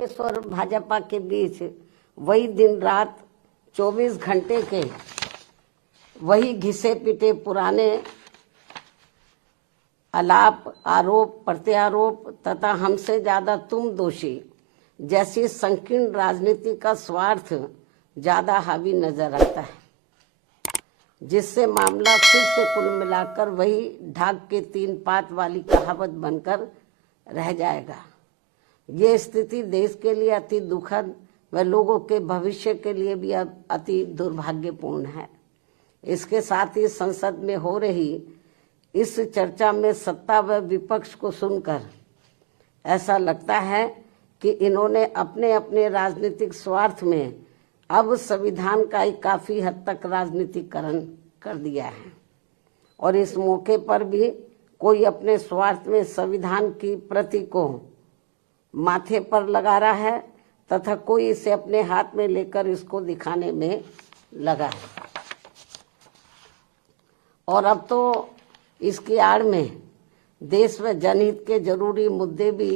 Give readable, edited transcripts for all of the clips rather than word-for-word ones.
कांग्रेस और भाजपा के बीच वही दिन रात 24 घंटे के वही घिसे पिटे पुराने आलाप, आरोप प्रत्यारोप तथा हमसे ज्यादा तुम दोषी जैसी संकीर्ण राजनीति का स्वार्थ ज्यादा हावी नजर आता है, जिससे मामला फिर से कुल मिलाकर वही ढाक के 3 पात वाली कहावत बनकर रह जाएगा। ये स्थिति देश के लिए अति दुखद व लोगों के भविष्य के लिए भी अति दुर्भाग्यपूर्ण है। इसके साथ ही संसद में हो रही इस चर्चा में सत्ता व विपक्ष को सुनकर ऐसा लगता है कि इन्होंने अपने अपने राजनीतिक स्वार्थ में अब संविधान का ही काफी हद तक राजनीतिकरण कर दिया है और इस मौके पर भी कोई अपने स्वार्थ में संविधान की प्रति को माथे पर लगा रहा है तथा कोई इसे अपने हाथ में लेकर इसको दिखाने में लगा है। और अब तो इसकी आड़ में देश व जनहित के जरूरी मुद्दे भी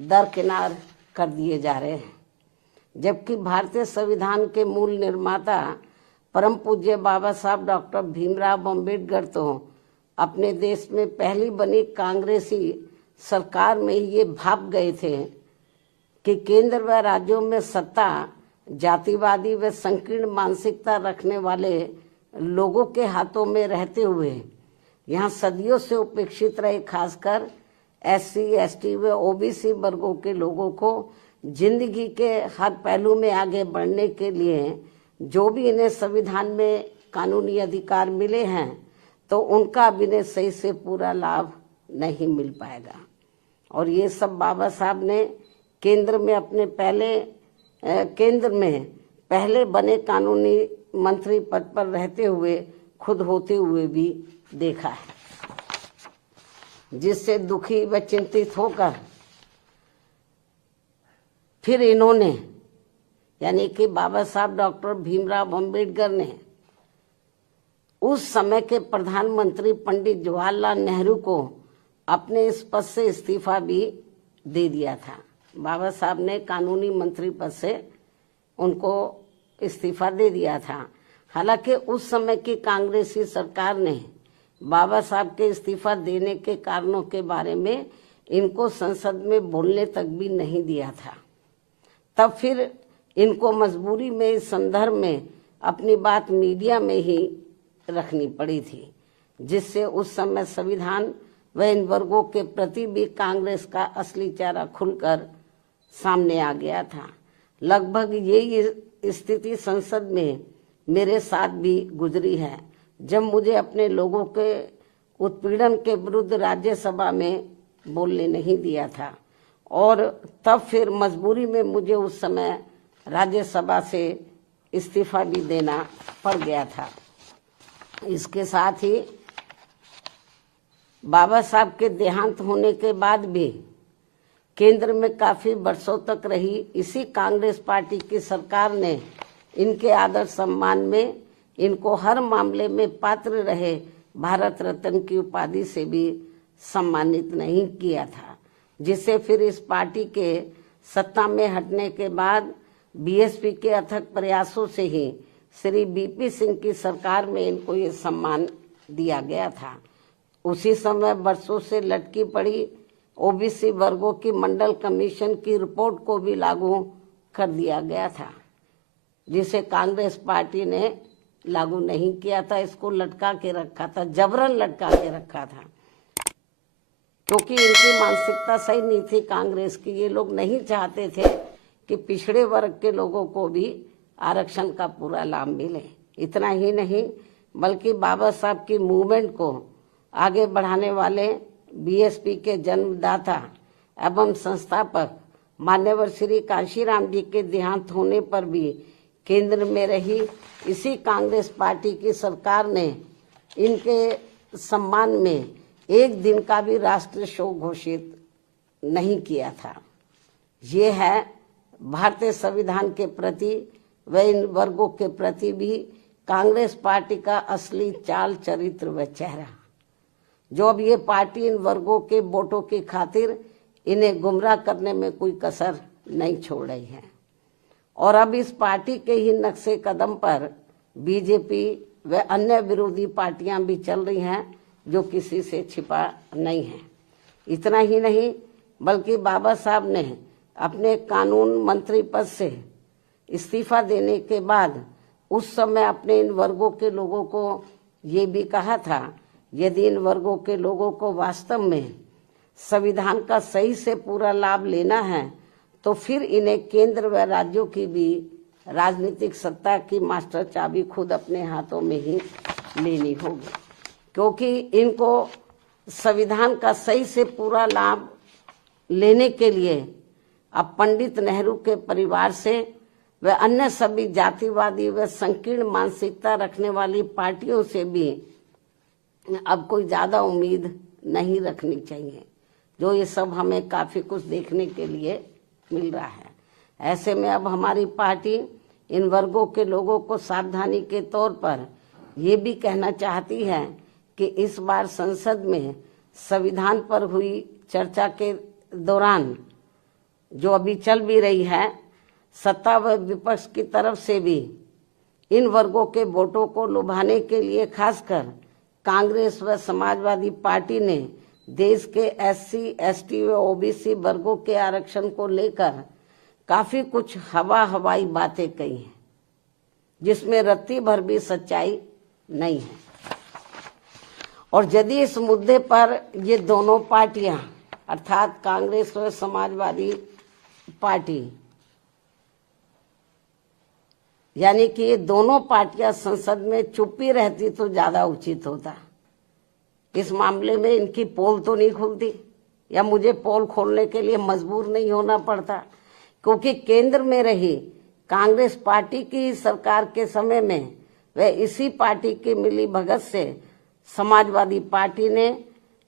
दरकिनार कर दिए जा रहे हैं, जबकि भारतीय संविधान के मूल निर्माता परम पूज्य बाबा साहब डॉक्टर भीमराव अम्बेडकर तो अपने देश में पहली बनी कांग्रेसी सरकार में ये भाप गए थे कि केंद्र व राज्यों में सत्ता जातिवादी व संकीर्ण मानसिकता रखने वाले लोगों के हाथों में रहते हुए यहाँ सदियों से उपेक्षित रहे खासकर SC, ST व OBC वर्गों के लोगों को जिंदगी के हर पहलू में आगे बढ़ने के लिए जो भी इन्हें संविधान में कानूनी अधिकार मिले हैं तो उनका भी इन्हें सही से पूरा लाभ नहीं मिल पाएगा। और ये सब बाबा साहब ने केंद्र में पहले बने कानूनी मंत्री पद पर रहते हुए खुद होते हुए भी देखा है, जिससे दुखी व चिंतित होकर फिर इन्होंने यानी कि बाबा साहब डॉक्टर भीमराव अम्बेडकर ने उस समय के प्रधानमंत्री पंडित जवाहरलाल नेहरू को अपने इस पद से इस्तीफा भी दे दिया था। बाबा साहब ने कानूनी मंत्री पद से उनको इस्तीफा दे दिया था। हालांकि उस समय की कांग्रेसी सरकार ने बाबा साहब के इस्तीफा देने के कारणों के बारे में इनको संसद में बोलने तक भी नहीं दिया था। तब फिर इनको मजबूरी में इस संदर्भ में अपनी बात मीडिया में ही रखनी पड़ी थी, जिससे उस समय संविधान व इन वर्गों के प्रति भी कांग्रेस का असली चेहरा खुलकर सामने आ गया था। लगभग यही स्थिति संसद में मेरे साथ भी गुजरी है, जब मुझे अपने लोगों के उत्पीड़न के विरुद्ध राज्यसभा में बोलने नहीं दिया था और तब फिर मजबूरी में मुझे उस समय राज्यसभा से इस्तीफा भी देना पड़ गया था। इसके साथ ही बाबा साहब के देहांत होने के बाद भी केंद्र में काफी वर्षों तक रही इसी कांग्रेस पार्टी की सरकार ने इनके आदर सम्मान में इनको हर मामले में पात्र रहे भारत रत्न की उपाधि से भी सम्मानित नहीं किया था, जिससे फिर इस पार्टी के सत्ता में हटने के बाद BSP के अथक प्रयासों से ही श्री BP सिंह की सरकार में इनको ये सम्मान दिया गया था। उसी समय वर्षों से लटकी पड़ी OBC वर्गों की मंडल कमीशन की रिपोर्ट को भी लागू कर दिया गया था, जिसे कांग्रेस पार्टी ने लागू नहीं किया था। इसको लटका के रखा था, जबरन लटका के रखा था, क्योंकि इनकी मानसिकता सही नहीं थी कांग्रेस की। ये लोग नहीं चाहते थे कि पिछड़े वर्ग के लोगों को भी आरक्षण का पूरा लाभ मिले। इतना ही नहीं बल्कि बाबा साहब की मूवमेंट को आगे बढ़ाने वाले BSP के जन्मदाता एवं संस्थापक मान्यवर श्री कांशीराम जी के देहांत होने पर भी केंद्र में रही इसी कांग्रेस पार्टी की सरकार ने इनके सम्मान में एक दिन का भी राष्ट्रीय शोक घोषित नहीं किया था। ये है भारतीय संविधान के प्रति व इन वर्गों के प्रति भी कांग्रेस पार्टी का असली चाल चरित्र व चेहरा, जो अब ये पार्टी इन वर्गों के वोटों की खातिर इन्हें गुमराह करने में कोई कसर नहीं छोड़ रही है। और अब इस पार्टी के ही नक्शे कदम पर बीजेपी व अन्य विरोधी पार्टियां भी चल रही हैं, जो किसी से छिपा नहीं है। इतना ही नहीं, बल्कि बाबा साहब ने अपने कानून मंत्री पद से इस्तीफा देने के बाद उस समय अपने इन वर्गों के लोगों को ये भी कहा था, यदि इन वर्गों के लोगों को वास्तव में संविधान का सही से पूरा लाभ लेना है तो फिर इन्हें केंद्र व राज्यों की भी राजनीतिक सत्ता की मास्टर चाबी खुद अपने हाथों में ही लेनी होगी, क्योंकि इनको संविधान का सही से पूरा लाभ लेने के लिए अब पंडित नेहरू के परिवार से व अन्य सभी जातिवादी व संकीर्ण मानसिकता रखने वाली पार्टियों से भी अब कोई ज्यादा उम्मीद नहीं रखनी चाहिए, जो ये सब हमें काफी कुछ देखने के लिए मिल रहा है। ऐसे में अब हमारी पार्टी इन वर्गों के लोगों को सावधानी के तौर पर ये भी कहना चाहती है कि इस बार संसद में संविधान पर हुई चर्चा के दौरान, जो अभी चल भी रही है, सत्ता व विपक्ष की तरफ से भी इन वर्गों के वोटों को लुभाने के लिए खासकर कांग्रेस व समाजवादी पार्टी ने देश के SC, ST व OBC वर्गों के आरक्षण को लेकर काफी कुछ हवाई बातें कही हैं, जिसमें रत्ती भर भी सच्चाई नहीं है। और यदि इस मुद्दे पर ये दोनों पार्टियां अर्थात कांग्रेस व समाजवादी पार्टी, यानी कि ये दोनों पार्टियां संसद में चुप्पी रहती तो ज्यादा उचित होता। इस मामले में इनकी पोल तो नहीं खुलती, या मुझे पोल खोलने के लिए मजबूर नहीं होना पड़ता, क्योंकि केंद्र में रही कांग्रेस पार्टी की सरकार के समय में व इसी पार्टी की मिली भगत से समाजवादी पार्टी ने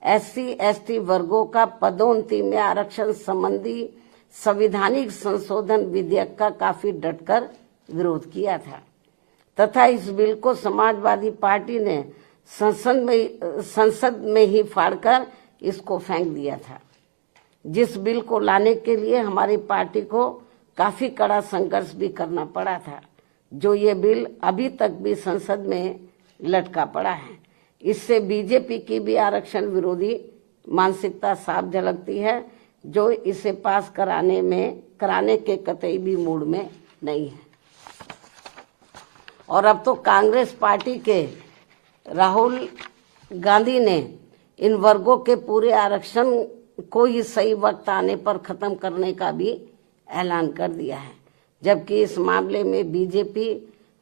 SC, ST वर्गों का पदोन्नति में आरक्षण संबंधी संवैधानिक संशोधन विधेयक का काफी डटकर विरोध किया था, तथा इस बिल को समाजवादी पार्टी ने संसद में ही फाड़कर इसको फेंक दिया था, जिस बिल को लाने के लिए हमारी पार्टी को काफी कड़ा संघर्ष भी करना पड़ा था, जो ये बिल अभी तक भी संसद में लटका पड़ा है। इससे बीजेपी की भी आरक्षण विरोधी मानसिकता साफ झलकती है, जो इसे पास कराने के कतई भी मूड में नहीं है। और अब तो कांग्रेस पार्टी के राहुल गांधी ने इन वर्गों के पूरे आरक्षण को ही सही वक्त आने पर खत्म करने का भी ऐलान कर दिया है, जबकि इस मामले में बीजेपी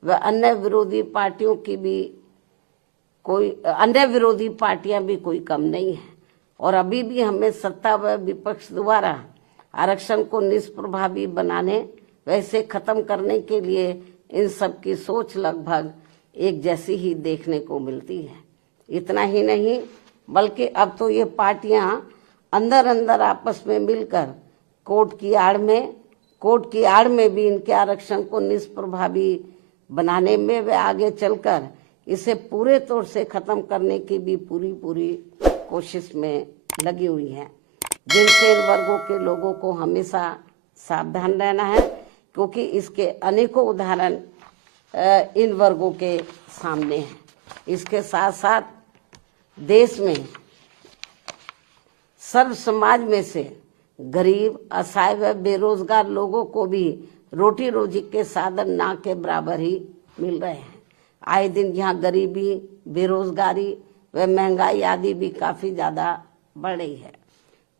व अन्य विरोधी पार्टियां भी कोई कम नहीं है। और अभी भी हमें सत्ता व विपक्ष द्वारा आरक्षण को निष्प्रभावी बनाने व इसे खत्म करने के लिए इन सब की सोच लगभग एक जैसी ही देखने को मिलती है। इतना ही नहीं, बल्कि अब तो ये पार्टियां अंदर आपस में मिलकर कोर्ट की आड़ में भी इनके आरक्षण को निष्प्रभावी बनाने में व आगे चलकर इसे पूरे तौर से खत्म करने की भी पूरी कोशिश में लगी हुई है, जिनसे इन वर्गों के लोगों को हमेशा सावधान रहना है, क्योंकि इसके अनेकों उदाहरण इन वर्गों के सामने हैं। इसके साथ साथ देश में सर्व समाज में से गरीब, असहाय व बेरोजगार लोगों को भी रोटी रोजी के साधन ना के बराबर ही मिल रहे हैं। आए दिन यहाँ गरीबी, बेरोजगारी व महंगाई आदि भी काफी ज्यादा बढ़ रही है।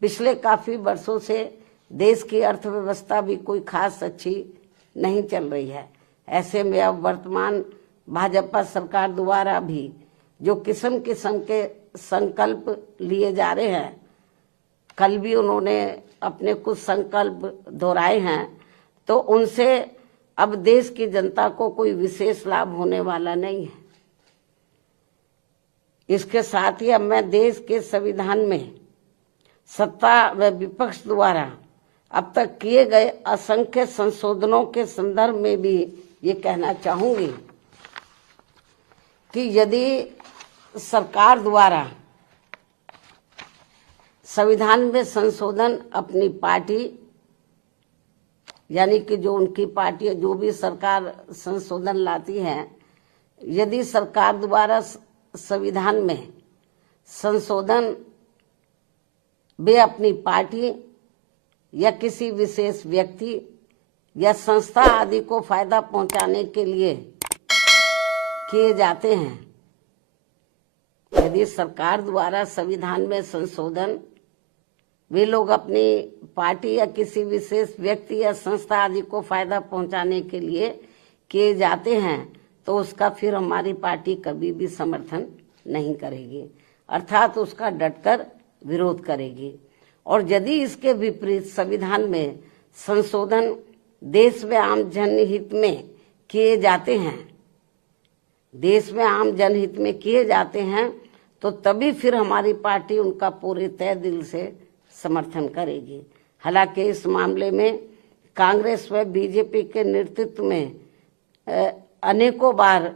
पिछले काफी वर्षों से देश की अर्थव्यवस्था भी कोई खास अच्छी नहीं चल रही है। ऐसे में अब वर्तमान भाजपा सरकार द्वारा भी जो किस्म किस्म के संकल्प लिए जा रहे हैं, कल भी उन्होंने अपने कुछ संकल्प दोहराए हैं, तो उनसे अब देश की जनता को कोई विशेष लाभ होने वाला नहीं है। इसके साथ ही अब मैं देश के संविधान में सत्ता व विपक्ष द्वारा अब तक किए गए असंख्य संशोधनों के संदर्भ में भी ये कहना चाहूंगी कि यदि सरकार द्वारा संविधान में संशोधन अपनी पार्टी यानी कि जो उनकी पार्टी जो भी सरकार संशोधन लाती है, यदि सरकार द्वारा संविधान में संशोधन वे अपनी पार्टी या किसी विशेष व्यक्ति या संस्था आदि को फायदा पहुंचाने के लिए किए जाते हैं, यदि सरकार द्वारा संविधान में संशोधन वे लोग अपनी पार्टी या किसी विशेष व्यक्ति या संस्था आदि को फायदा पहुंचाने के लिए किए जाते हैं, तो उसका फिर हमारी पार्टी कभी भी समर्थन नहीं करेगी, अर्थात उसका डटकर विरोध करेगी। और यदि इसके विपरीत संविधान में संशोधन देश में आम जनहित में किए जाते हैं, देश में आम जनहित में किए जाते हैं, तो तभी फिर हमारी पार्टी उनका पूरे तय दिल से समर्थन करेगी। हालांकि इस मामले में कांग्रेस व बीजेपी के नेतृत्व में अनेकों बार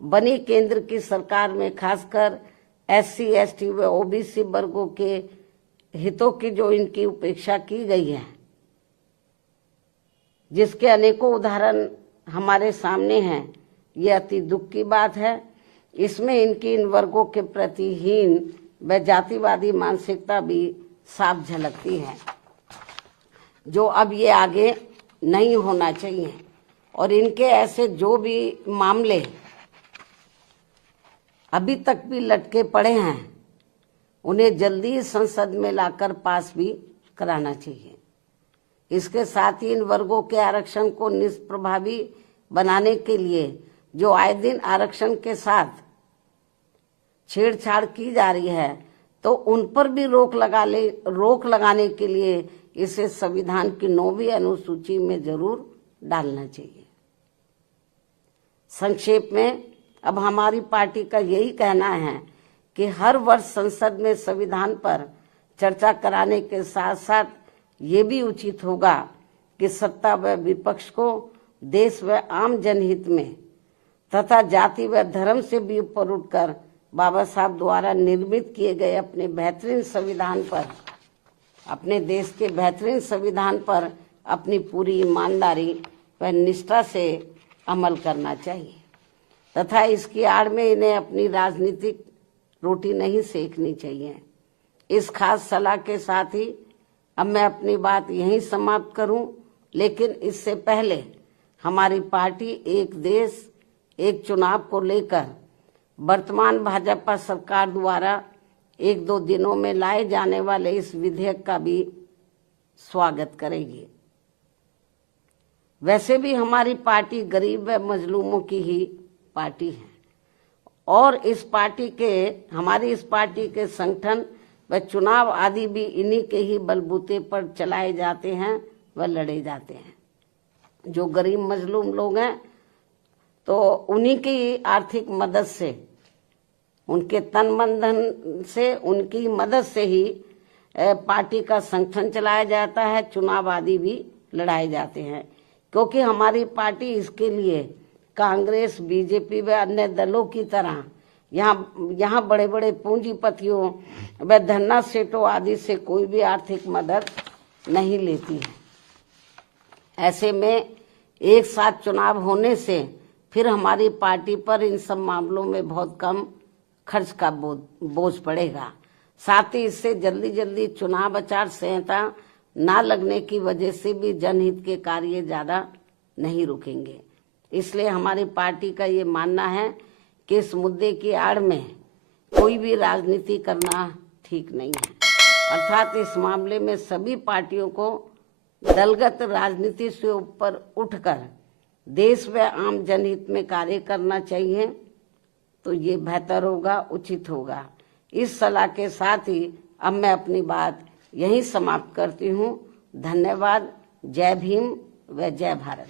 बनी केंद्र की सरकार में खासकर SC, ST व OBC वर्गों के हितों की जो इनकी उपेक्षा की गई है, जिसके अनेकों उदाहरण हमारे सामने हैं, ये अति दुख की बात है। इसमें इनकी इन वर्गों के प्रति हीन व जातिवादी मानसिकता भी साफ झलकती है, जो अब ये आगे नहीं होना चाहिए। और इनके ऐसे जो भी मामले अभी तक भी लटके पड़े हैं, उन्हें जल्दी संसद में लाकर पास भी कराना चाहिए। इसके साथ ही इन वर्गों के आरक्षण को निष्प्रभावी बनाने के लिए जो आए दिन आरक्षण के साथ छेड़छाड़ की जा रही है, तो उन पर भी रोक लगाने के लिए इसे संविधान की 9वीं अनुसूची में जरूर डालना चाहिए। संक्षेप में अब हमारी पार्टी का यही कहना है कि हर वर्ष संसद में संविधान पर चर्चा कराने के साथ साथ ये भी उचित होगा कि सत्ता व विपक्ष को देश व आम जनहित में तथा जाति व धर्म से भी ऊपर उठकर बाबा साहब द्वारा निर्मित किए गए अपने बेहतरीन संविधान पर, अपने देश के बेहतरीन संविधान पर अपनी पूरी ईमानदारी व निष्ठा से अमल करना चाहिए तथा इसकी आड़ में इन्हें अपनी राजनीतिक रोटी नहीं सेकनी चाहिए। इस खास सलाह के साथ ही अब मैं अपनी बात यहीं समाप्त करूं, लेकिन इससे पहले हमारी पार्टी एक देश एक चुनाव को लेकर वर्तमान भाजपा सरकार द्वारा 1-2 दिनों में लाए जाने वाले इस विधेयक का भी स्वागत करेगी। वैसे भी हमारी पार्टी गरीब व मजलूमों की ही पार्टी है और हमारी इस पार्टी के संगठन व चुनाव आदि भी इन्हीं के ही बलबूते पर चलाए जाते हैं व लड़े जाते हैं। जो गरीब मजलूम लोग हैं तो उन्हीं की आर्थिक मदद से, उनके तन मन धन से, उनकी मदद से ही पार्टी का संगठन चलाया जाता है, चुनाव आदि भी लड़ाए जाते हैं। क्योंकि हमारी पार्टी इसके लिए कांग्रेस, बीजेपी व अन्य दलों की तरह यहाँ बड़े बड़े पूंजीपतियों व धन्ना सेठों आदि से कोई भी आर्थिक मदद नहीं लेती है। ऐसे में एक साथ चुनाव होने से फिर हमारी पार्टी पर इन सब मामलों में बहुत कम खर्च का बोझ पड़ेगा। साथ ही इससे जल्दी चुनाव आचार संहिता ना लगने की वजह से भी जनहित के कार्य ज्यादा नहीं रुकेंगे। इसलिए हमारी पार्टी का ये मानना है कि इस मुद्दे की आड़ में कोई भी राजनीति करना ठीक नहीं है, अर्थात इस मामले में सभी पार्टियों को दलगत राजनीति से ऊपर उठकर देश व आम जनहित में कार्य करना चाहिए, तो ये बेहतर होगा, उचित होगा। इस सलाह के साथ ही अब मैं अपनी बात यहीं समाप्त करती हूँ। धन्यवाद। जय भीम व जय भारत।